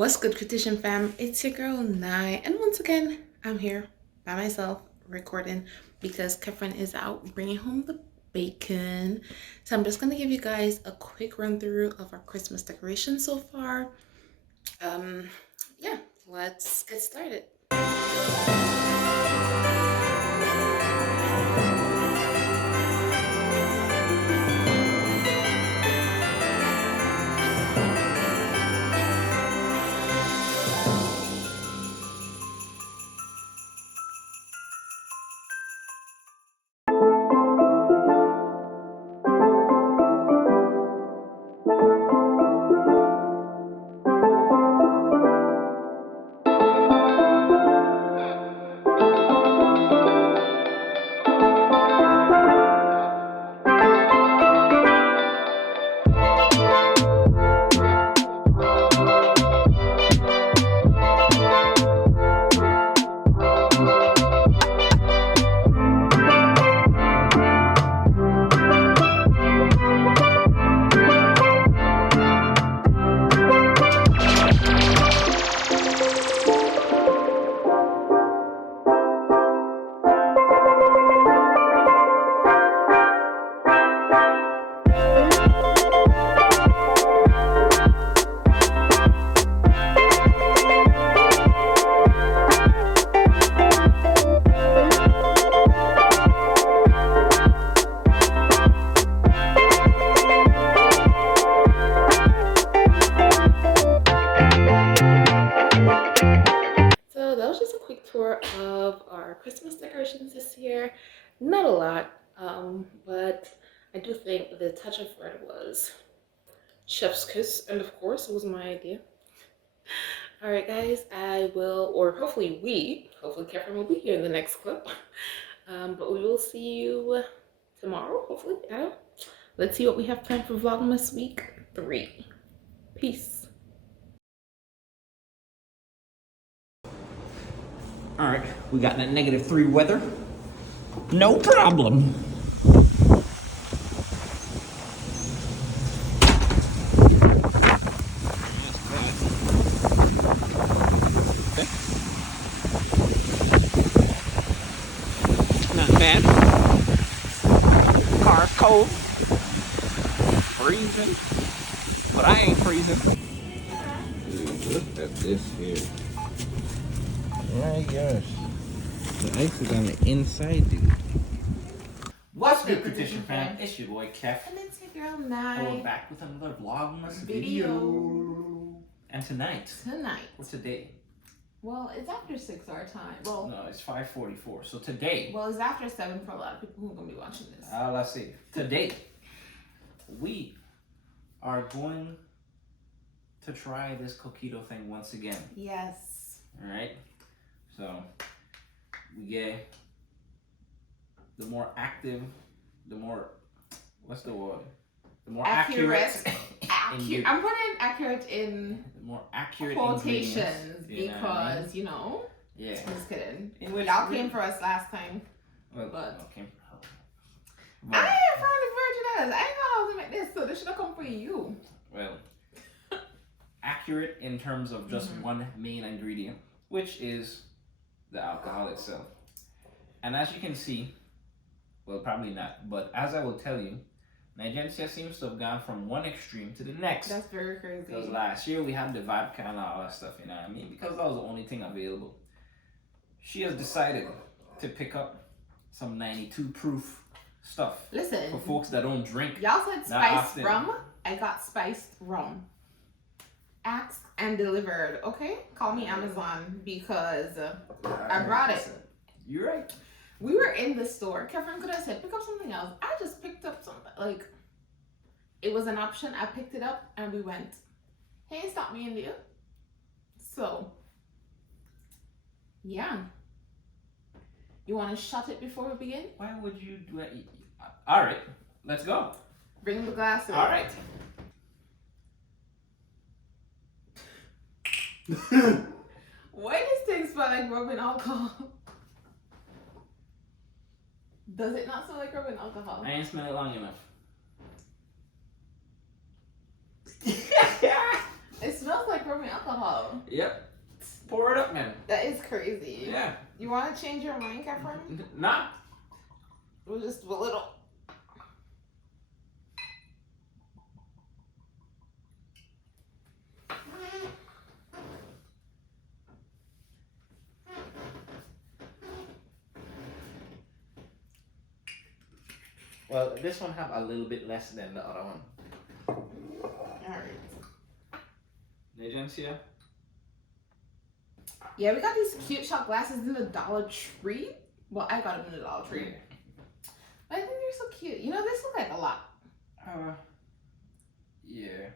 What's good, Crucian fam? It's your girl Nye, and once again, I'm here by myself recording because Kefren is out bringing home the bacon. So I'm just gonna give you guys a quick run through of our Christmas decorations so far. Yeah, let's get started. So that was just a quick tour of our Christmas decorations this year. Not a lot, but I do think the touch of red was chef's kiss, and of course it was my idea. All right, guys, I will, or hopefully Kefren will be here in the next clip. But we will see you tomorrow, hopefully. I don't know. Let's see what we have planned for Vlogmas week 3. Peace. All right, we got that -3 weather. No problem. Okay. Not bad. Car's cold. Freezing. But I ain't freezing. Dude, look at this here. My gosh. The ice is on the inside, dude. What's good, Cruttitian fam? It's your boy Kef. And it's your girl And Nye. we're back with another Vlogmas video. And tonight, or today, Well, it's after 6 our time. Well, no, it's 5:44. So today, it's after 7 for a lot of people who are going to be watching this. let's see. Today, we are going to try this Coquito thing once again. Yes. All right. So we get the more active, the more, what's the word? The more accurate. I'm putting accurate in The more accurate quotations ingredients, know what I mean? because, you know, Yeah. I'm just kidding. In which Y'all came for us last time. Well, but- okay. I ain't from the Virgin Islands. I ain't gonna make this, so they should have come for you. Well, accurate in terms of just one main ingredient, which is the alcohol itself. And as you can see, well, probably not, but as I will tell you, Nigeria seems to have gone from one extreme to the next. That's very crazy. Because last year we had the vodka and all that stuff, you know what I mean? Because that was the only thing available. She has decided to pick up some 92 proof stuff Listen, for folks that don't drink. y'all said Not spiced often. rum. I got spiced rum. Asked and delivered. Okay, call me Amazon because I brought it. You're right. We were in the store. Kevin could have said, pick up something else. I just picked up something. Like, it was an option. I picked it up and we went, hey, stop me in there. So, yeah. You want to shut it before we begin? Why would you do it? All right, let's go. Bring the glasses. All right. Why does things smell like rubbing alcohol? Does it not smell like rubbing alcohol? I ain't smelled it long enough. It smells like rubbing alcohol. Yep. Pour it up, man. That is crazy. Yeah. You want to change your mind, Catherine? Nah. We'll just do a little. Well, this one have a little bit less than the other one. Alright. Agencia? Yeah, we got these cute shot glasses in the Dollar Tree. Well, I got them in the Dollar Tree. But I think they're so cute. You know, this look like a lot. Yeah.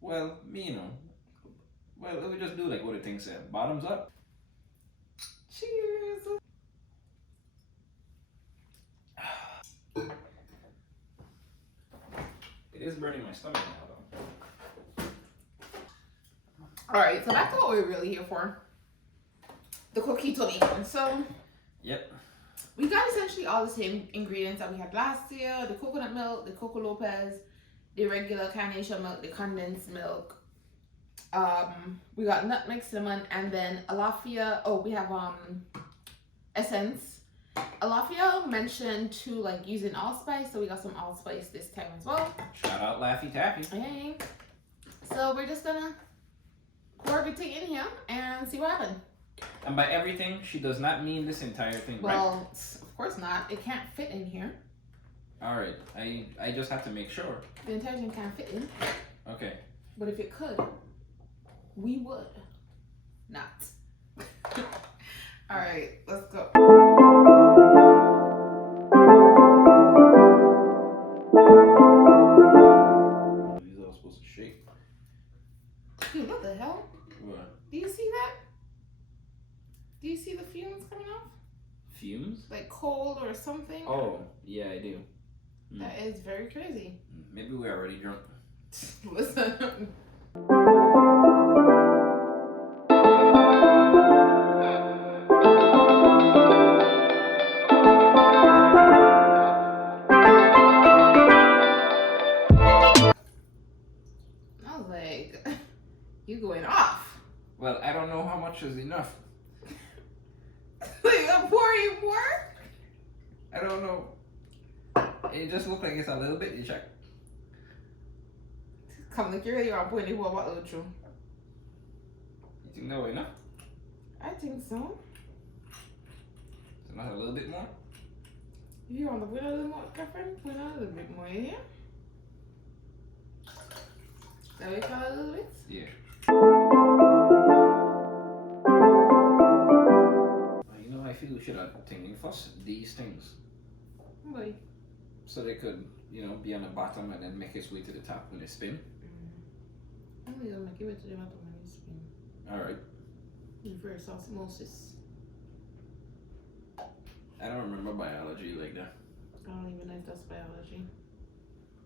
Well, me, you know. Well, let me just do like what the thing said. Bottoms up. Cheers. It is burning my stomach now, though. Alright, so back to what we're really here for. The Coquito making. So, Yep. we got essentially all the same ingredients that we had last year. The coconut milk, the Coco Lopez, the regular carnation milk, the condensed milk. We got nutmeg, cinnamon, and then Alafia. Oh, we have essence. Alafia mentioned to like using allspice, so we got some allspice this time as well. Shout out Laffy Taffy. Hey. So we're just gonna pour everything in here and see what happens. And by everything, she does not mean this entire thing, right? Well, of course not. It can't fit in here. Alright, I just have to make sure. The entire thing can't fit in. Okay. But if it could, we would not. All right, let's go. These are supposed to shake. Dude, what the hell? What? Do you see that? Do you see the fumes coming off? Fumes? Like cold or something? Oh, yeah, I do. That is very crazy. Maybe we're already drunk. Listen. I was like, you going off. Well, I don't know how much is enough. Like, I'm pouring more? I don't know. It just looks like it's a little bit. You check. Come look, you're ready. I'm pouring more about the truth. You think that way enough? I think so. So not a little bit more? If you want to put a little more, girlfriend, put a little bit more in here. That way, call it a little bit? Yeah. You know, I feel we should have taken first these things. Boy. So they could, you know, be on the bottom and then make its way to the top when they spin. I'm going to give it to the bottom when you spin. Alright. Reverse osmosis. I don't remember biology like that. I don't even know if that's biology.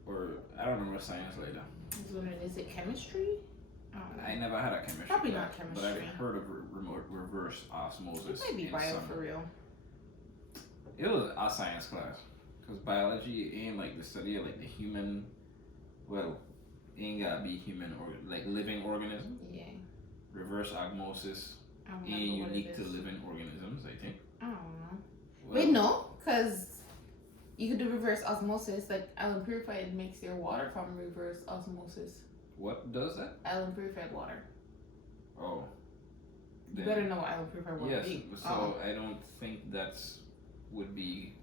Or I don't remember science like that. I was wondering, is it chemistry? I don't know. I never had a chemistry Probably class, not chemistry. but I've heard of reverse osmosis. It might be in bio some- for real. It was a science class. Because biology ain't like the study of like the human, well, ain't gotta be human or like living organism. Yeah. Reverse osmosis I don't ain't know what unique it to is. living organisms, I think. I don't know. Well, Wait, no, because you could do reverse osmosis. Like Island Purified makes their water from reverse osmosis. What does that? Island Purified water. Oh. You Then- better know what Island Purified water Yes, is. so I don't think that's would be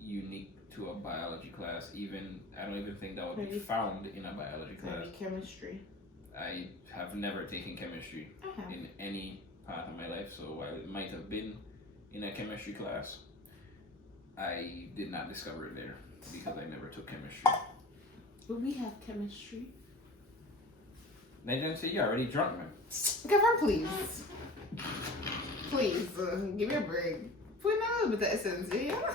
unique to a biology class. Even I don't even think that would be Maybe. found in a biology class. Maybe chemistry. I have never taken chemistry Uh-huh. in any part of my life, so while it might have been in a chemistry class, I did not discover it there because I never took chemistry. But we have chemistry. Then say you're already drunk, man. Girlfriend, please. Please, give me a break. Put in a little bit of essence, yeah?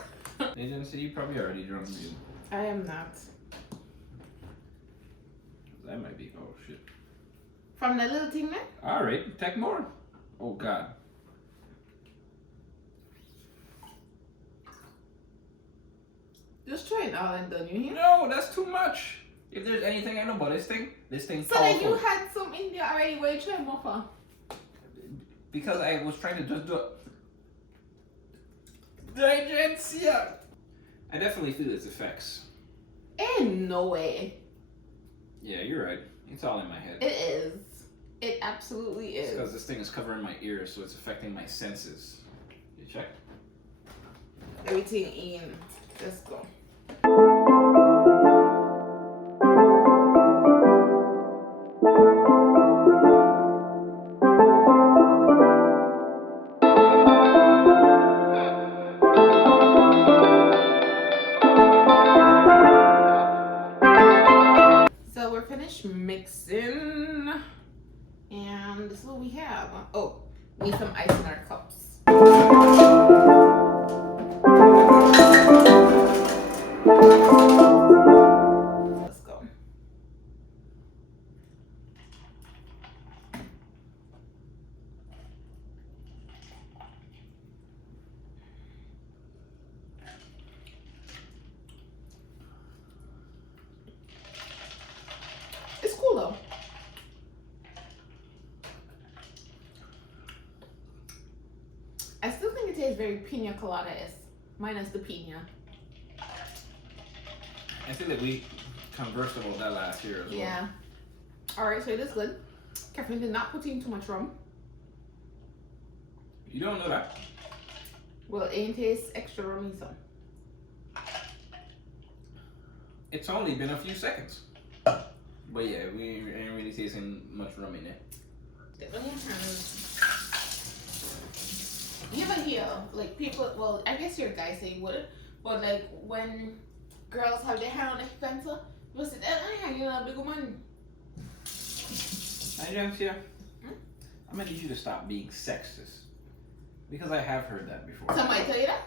Then say you probably already drunk, dude. I am not. That might be. Oh shit. From that little thing there? All right, take more. Oh god. Just try it all and done, you hear? No, that's too much. If there's anything I know about this thing This thing's So powerful. then you had some in there already. Where you trying more for? Because I was trying to just do digestia. I definitely feel its effects. Ain't no way. Yeah, you're right. It's all in my head. It is. It absolutely It's is. because this thing is covering my ears, so it's affecting my senses. You check? Everything in. Let's go. So we're finished mixing, and this is what we have. Oh, we need some ice in our cups. Let's go. It's cool though. I still think it tastes very pina colada-esque, minus the pina. I feel like we conversed about that last year as well. Yeah. Alright, so it is good. Catherine did not put in too much rum. You don't know that? Well, it ain't taste extra rummy, so. It's only been a few seconds. But yeah, we ain't really tasting much rum in it. You ever hear, like, people, well, I guess your guys say you wouldn't, but like, when girls have their hair on the pencil, you say, I hang a big woman. Hey, James here. I'm gonna need you to stop being sexist. Because I have heard that before. Somebody tell you that?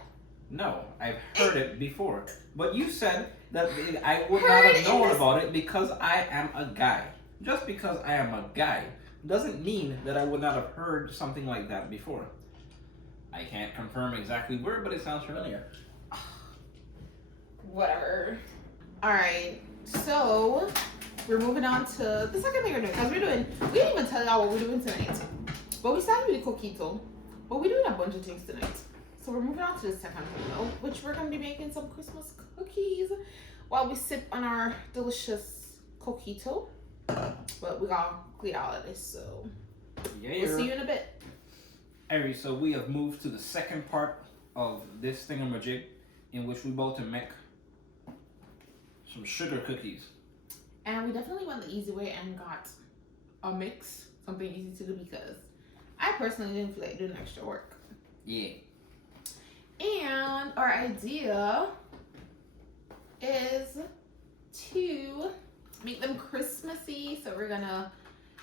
No, I've heard it before. But you said that I would not Heard have known in this- about it because I am a guy. Just because I am a guy doesn't mean that I would not have heard something like that before. I can't confirm exactly where, but it sounds familiar. Whatever. Alright, so we're moving on to the second thing we're doing. Because we didn't even tell y'all what we're doing tonight. But we started with the Coquito. But we're doing a bunch of things tonight. So we're moving on to the second thing though, which we're going to be making some Christmas cookies while we sip on our delicious Coquito. But we got to clear all of this, so Yeah. we'll see you in a bit. Alright, so we have moved to the second part of this thingamajig in which we about to make some sugar cookies. And we definitely went the easy way and got a mix, something easy to do because I personally didn't feel like doing extra work. Yeah. And our idea is to make them Christmassy. So we're gonna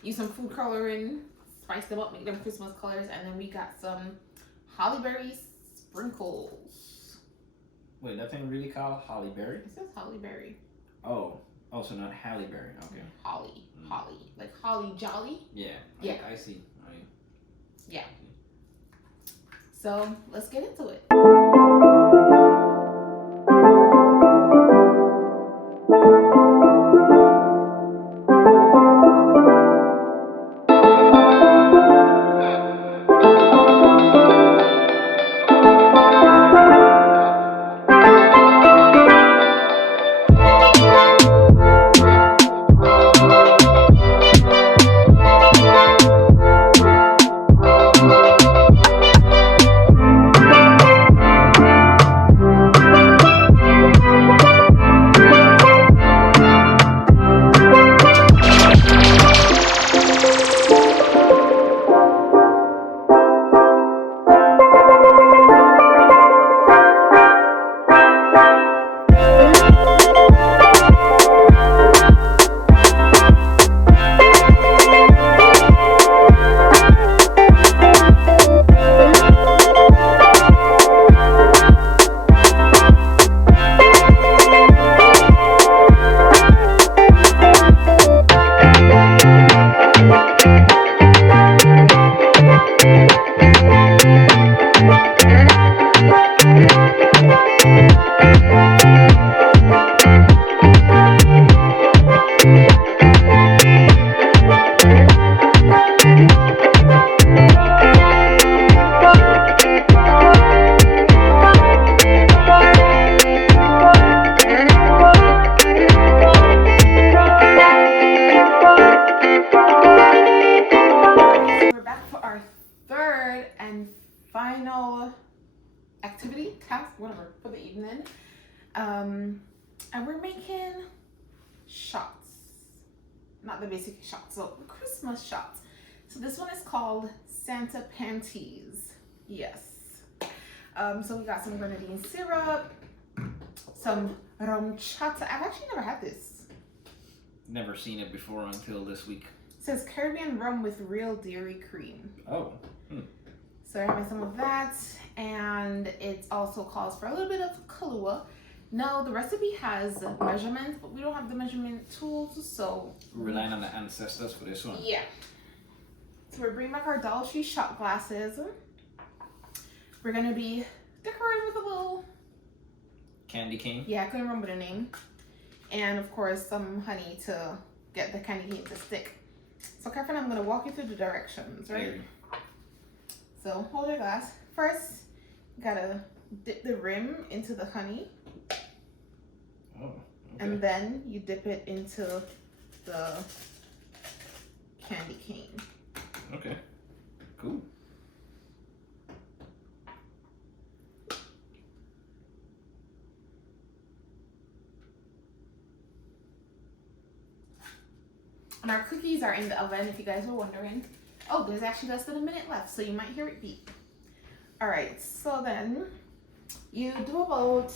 use some food coloring, spice them up, make them Christmas colors, and then we got some holly berry sprinkles. Wait, that thing really called Holly Berry? It says holly berry. Oh, also not Halle Berry. Okay. Holly, holly, like holly jolly. Yeah. Yeah. I see. Yeah. So let's get into it. final activity, task, whatever, for the evening. And we're making shots. Not the basic shots, so Christmas shots. So this one is called Santa Panties. Yes. So we got some grenadine syrup, some rum chata. I've actually never had this. Never seen it before until this week. It says Caribbean rum with real dairy cream. Oh. So we're having some of that, and it also calls for a little bit of Kahlua. Now the recipe has measurements, but we don't have the measurement tools, so We're relying on the ancestors for this one. yeah. So we're bringing back our Dollar Tree shot glasses. We're gonna be decorating with a little Candy cane. I couldn't remember the name, and of course some honey to get the candy cane to stick. So Catherine, I'm gonna walk you through the directions, right? Very. So hold your glass. First, you gotta dip the rim into the honey. Oh. Okay. And then you dip it into the candy cane. Okay. Cool. And our cookies are in the oven, if you guys were wondering. Oh, there's actually less than a minute left, so you might hear it beep. All right, so then you do about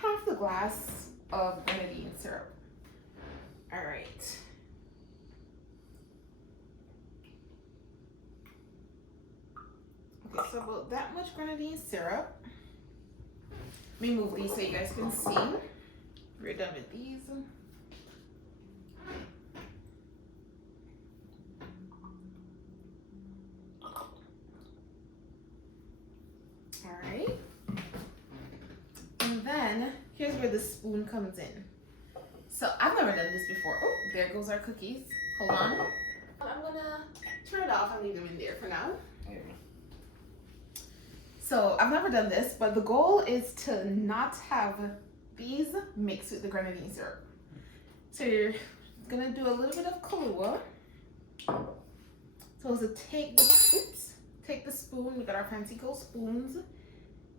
half the glass of grenadine syrup. All right. Okay, so about that much grenadine syrup. Let me move these so you guys can see. We're done with these. Alright. And then here's where the spoon comes in. So I've never done this before. Oh, there goes our cookies. Hold on. I'm gonna turn it off and leave them in there for now. So I've never done this, but the goal is to not have these mixed with the grenadine syrup. So you're gonna do a little bit of Kahlua. So to take the spoon, we got our fancy gold spoons,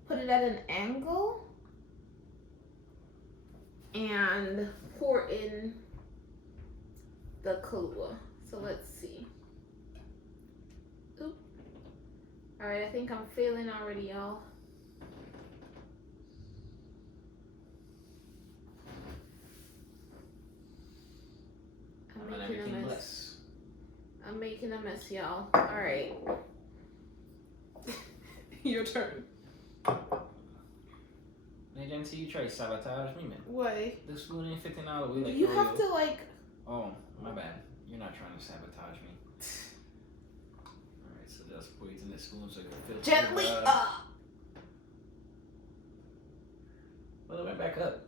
put it at an angle, and pour in the Kahlua. So let's see. Oop. All right, I think I'm failing already, y'all. I'm making a mess, y'all. All right. Your turn. Agency, you try to sabotage me, man. Why? The spoon ain't fitting all the way like You have to like. Oh, my bad. You're not trying to sabotage me. Alright, so just pour it in the spoon so it can fit. Gently up. Well, it went back up.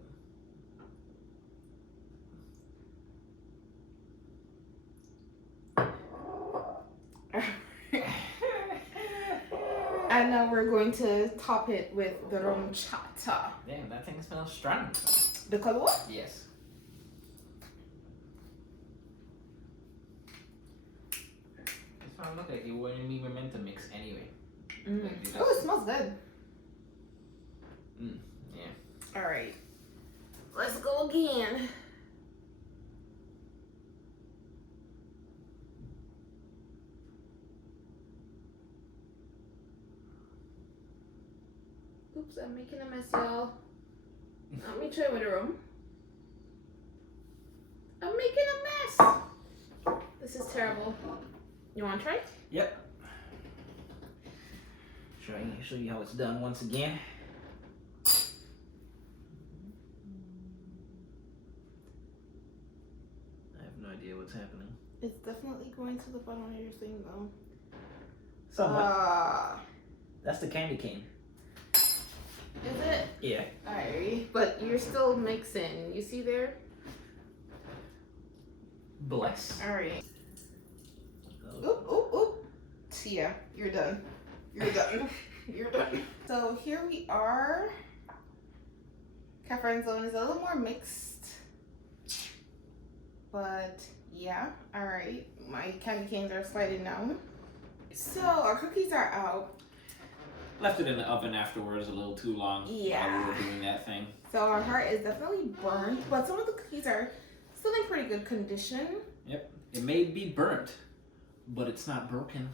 And now we're going to top it with the rum chata. Damn, that thing smells strong. The Kahlua? Yes. It's fine. Look like it wasn't even meant to mix anyway. Like, Oh, it smells good. Yeah. All right. Let's go again. Oops, I'm making a mess, y'all. Let me try with the rum. I'm making a mess. This is terrible. You want to try? Yep. Show you how it's done once again. I have no idea what's happening. It's definitely going to the bottom of your thing, though. Somewhat. That's the candy cane. Is it? Yeah. Alright, but you're still mixing. You see there? Bless. Alright. Oop, oop, oop. Yeah, you're done. You're done. You're done. So here we are. Caffeine zone is a little more mixed. But yeah, alright. My candy canes are sliding down. So our cookies are out. Left it in the oven afterwards a little too long while Yeah. we were doing that thing. So our heart is definitely burnt, but some of the cookies are still in pretty good condition. Yep. It may be burnt, but it's not broken.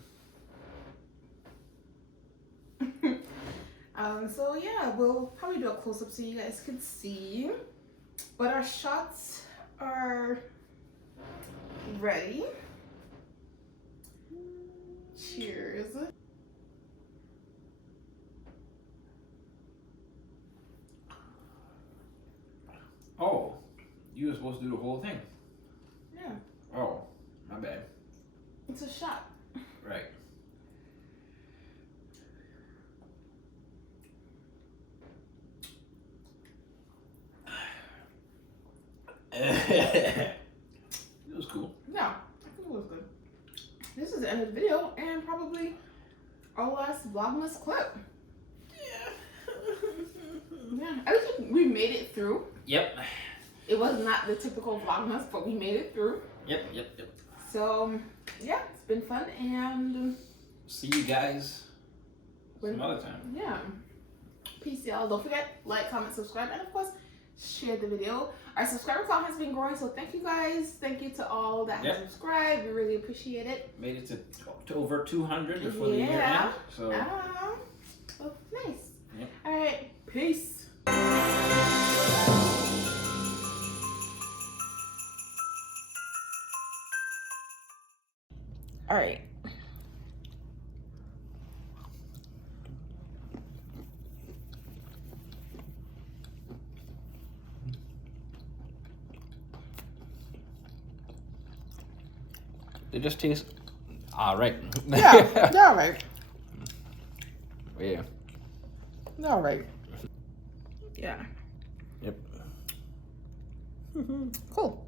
So yeah, we'll probably do a close-up so you guys can see. But our shots are ready. Cheers. Oh, you were supposed to do the whole thing. Yeah, Oh, my bad. it's a shot. Right. It was cool. Yeah, I think it was good. This is the end of the video and probably our last Vlogmas clip. Yeah, at least we made it through. Yep. It was not the typical Vlogmas, but we made it through. Yep. So yeah, it's been fun and See you guys some other time. yeah. Peace, y'all. Don't forget, like, comment, subscribe, and of course, share the video. Our subscriber count has been growing, so thank you guys. Thank you to all that have subscribed. We really appreciate it. Made it to over 200 before the year end. So Oh, nice. Yep. All right. Peace. All right. they just taste all right. Yeah, they're all right. Yeah. They're all right. Yeah. Yep. Cool.